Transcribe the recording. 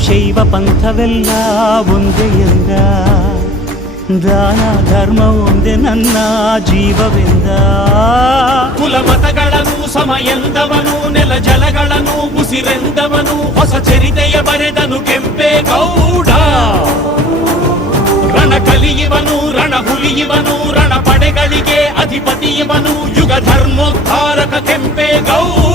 ಶೈವ ಪಂಥವೆಲ್ಲ ಒಂದೇ ಎಂದ, ದಾನ ಧರ್ಮ ಒಂದೇ ನನ್ನ ಜೀವವೆಂದ. ಕುಲಮತಗಳನ್ನು ಸಮ ಎಂದವನು, ನೆಲ ಜಲಗಳನ್ನು ಉಸಿರೆಂದವನು, ಹೊಸ ಚರಿತೆಯ ಬರೆದನು ಕೆಂಪೇಗೌಡ. ರಣ ಕಲಿಯುವನು, ರಣ ಹುಲಿಯುವನು, ರಣ ಪಡೆಗಳಿಗೆ ಅಧಿಪತಿಯವನು, ಯುಗ ಧರ್ಮೋದ್ಧಾರಕ ಕೆಂಪೇಗೌಡ.